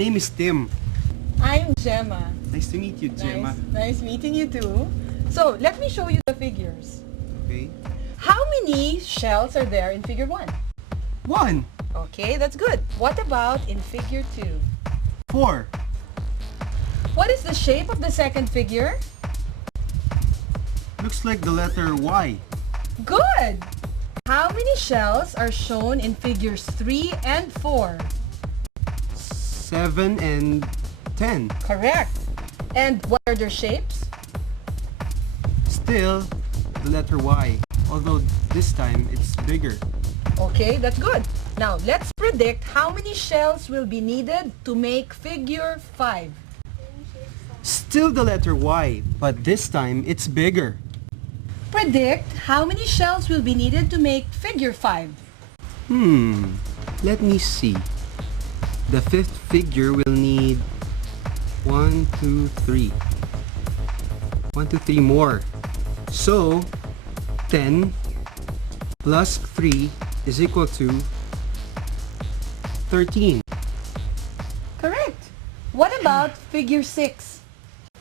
name is Tim. I'm Gemma. Nice to meet you, Gemma. Nice meeting you too. So, let me show you the figures. Okay. How many shells are there in figure 1? 1, Okay, that's good. What about in figure 2? 4, What is the shape of the second figure? looks like the letter Y. Good! How many shells are shown in figures 3 and 4? 7 and 10. Correct. And what are their shapes? Still the letter Y, although this time it's bigger. Okay, that's good. Now, let's predict how many shells will be needed to make figure 5. Still the letter Y, but this time it's bigger. Predict how many shells will be needed to make figure 5. Let me see. The fifth figure will need 1, 2, 3. 1, 2, 3 more. So, 10 plus 3 is equal to 13. Correct. What about figure 6?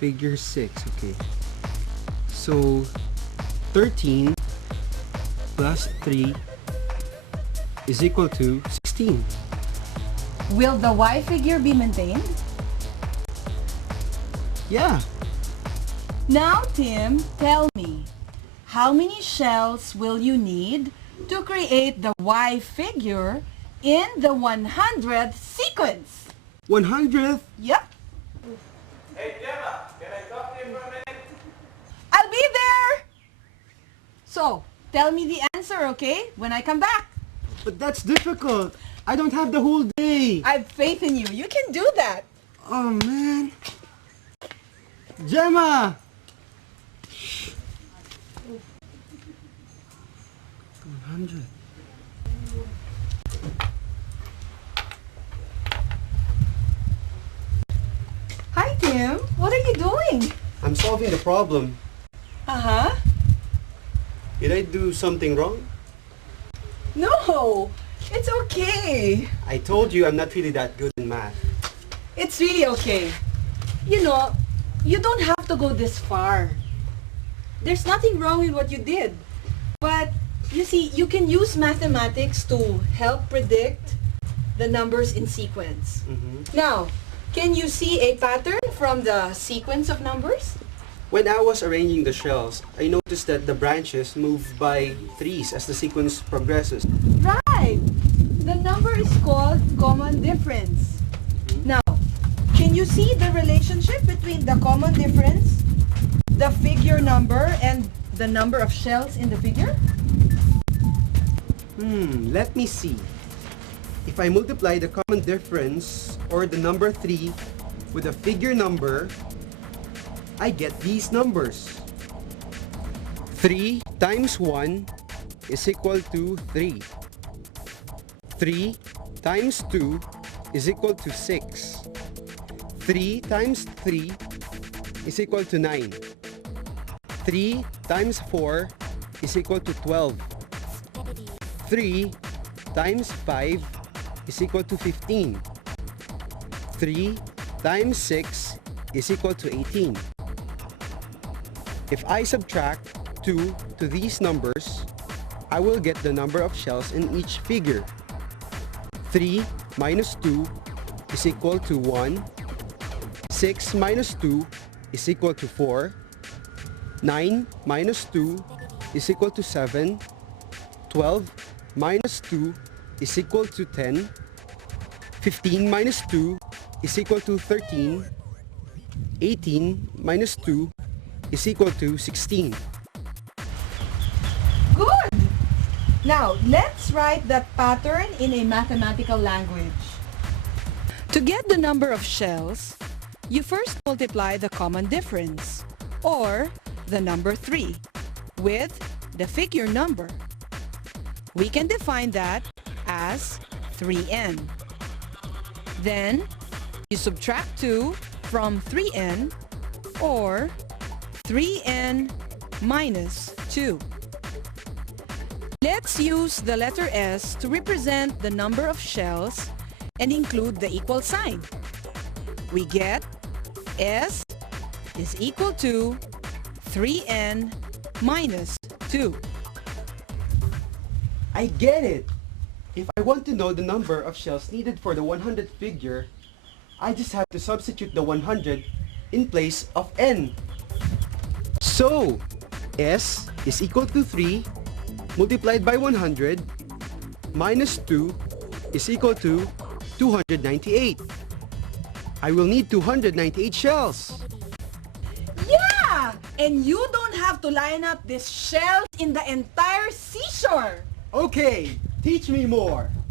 Figure 6, okay. So, 13 plus 3 is equal to 16. Will the Y figure be maintained? Yeah. Now, Tim, tell me, how many shells will you need to create the Y figure in the 100th sequence? 100th? Yep. Hey Gemma, can I talk to you for a minute? I'll be there! So, tell me the answer, okay? When I come back. But that's difficult. I don't have the whole day. I have faith in you. You can do that. Oh, man. Gemma! 100. Hi, Tim. What are you doing? I'm solving the problem. Uh-huh. Did I do something wrong? No, it's okay. I told you I'm not really that good in math. It's really okay. You know, you don't have to go this far. There's nothing wrong with what you did. But, you see, you can use mathematics to help predict the numbers in sequence. Now, can you see a pattern from the sequence of numbers? When I was arranging the shells, I noticed that the branches move by threes as the sequence progresses. Right! The number is called common difference. Now, can you see the relationship between the common difference, the figure number, and the number of shells in the figure? Let me see. If I multiply the common difference, or the number 3, with a figure number, I get these numbers. 3 times 1 is equal to 3. 3 times 2 is equal to 6. 3 times 3 is equal to 9. 3 times 4 is equal to 12. 3 times 5 is equal to 15. 3 times 6 is equal to 18. If I subtract 2 to these numbers, I will get the number of shells in each figure. 3 minus 2 is equal to 1. 6 minus 2 is equal to 4. 9 minus 2 is equal to 7. 12 minus 2 is equal to 10. 15 minus 2 is equal to 13. 18 minus 2 is equal to 16. Good! Now, let's write that pattern in a mathematical language. To get the number of shells, you first multiply the common difference, or the number 3, with the figure number. We can define that as 3n. Then, you subtract 2 from 3n, or 3n minus 2. Let's use the letter S to represent the number of shells and include the equal sign. we get S is equal to 3n minus 2. I get it! If I want to know the number of shells needed for the 100th figure, I just have to substitute the 100 in place of n. So, S is equal to 3 multiplied by 100 minus 2 is equal to 298. I will need 298 shells. Yeah! And you don't have to line up these shells in the entire seashore. Okay, teach me more.